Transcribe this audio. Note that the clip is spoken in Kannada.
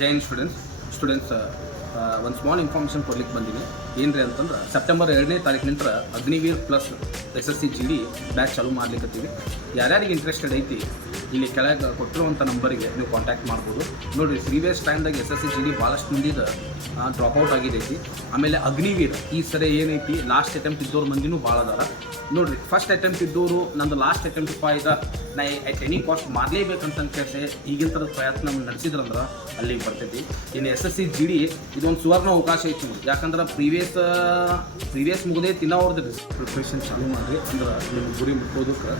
ಜೈ ಹಿಂದ್ ಸ್ಟೂಡೆಂಟ್ಸ್ ಒಂದು ಸ್ಮಾಲ್ ಇನ್ಫಾರ್ಮೇಷನ್ ಕೊಡ್ಲಿಕ್ಕೆ ಬಂದೀನಿ. ಏನು ರೀ ಅಂತಂದ್ರೆ ಸೆಪ್ಟೆಂಬರ್ 2ನೇ ತಾರೀಕಿನಿಂದ Agniveer plus SSC GD batch ಚಾಲೂ ಮಾಡ್ಲಿಕ್ಕತ್ತೀವಿ. ಯಾರ್ಯಾರಿಗೆ ಇಂಟ್ರೆಸ್ಟೆಡ್ ಐತಿ ಇಲ್ಲಿ ಕೆಳಗೆ ಕೊಟ್ಟಿರುವಂಥ ನಂಬರಿಗೆ ನೀವು ಕಾಂಟ್ಯಾಕ್ಟ್ ಮಾಡ್ಬೋದು. ನೋಡಿರಿ, ಪ್ರೀವಿಯಸ್ ಟೈಮ್ದಾಗ SSC GD ಭಾಳಷ್ಟು ಮಂದಿದ ಡ್ರಾಪ್ಔಟ್ ಆಗಿದೈತಿ. ಆಮೇಲೆ ಅಗ್ನಿವೀರ್ ಈ ಸರಿ ಏನೈತಿ ಲಾಸ್ಟ್ ಅಟೆಂಪ್ಟ್ ಇದ್ದವ್ರ ಮಂದಿನೂ ಭಾಳ ಅದಾರ. ನೋಡಿರಿ, ಫಸ್ಟ್ ಅಟೆಂಪ್ಟ್ ಇದ್ದವರು ನಂದು ಲಾಸ್ಟ್ ಅಟೆಂಪ್ಟ್ ನಾ ಎಟ್ ಎನಿ ಕಾಸ್ಟ್ ಮಾಡಲೇಬೇಕಂತ ಕೇಳಿಸಿ ಈಗಿನ ಥರದ ಪ್ರಯತ್ನ ನಡೆಸಿದ್ರಂದ್ರೆ ಅಲ್ಲಿಗೆ ಬರ್ತೈತಿ. ಇನ್ನು SSC GD ಇದೊಂದು ಸುವರ್ಣ ಅವಕಾಶ ಐತಿ. ಯಾಕಂದ್ರೆ ಪ್ರೀವಿಯಸ್ ಮುಗದೆ ತಿನ್ನೋರ್ದು ಪ್ರಿಪ್ರೇಷನ್ ಚಾಲೂ ಮಾಡಿರಿ ಅಂದ್ರೆ ನಿಮ್ಮ ಗುರಿ ಮುಟ್ಟೋದಕ್ಕೆ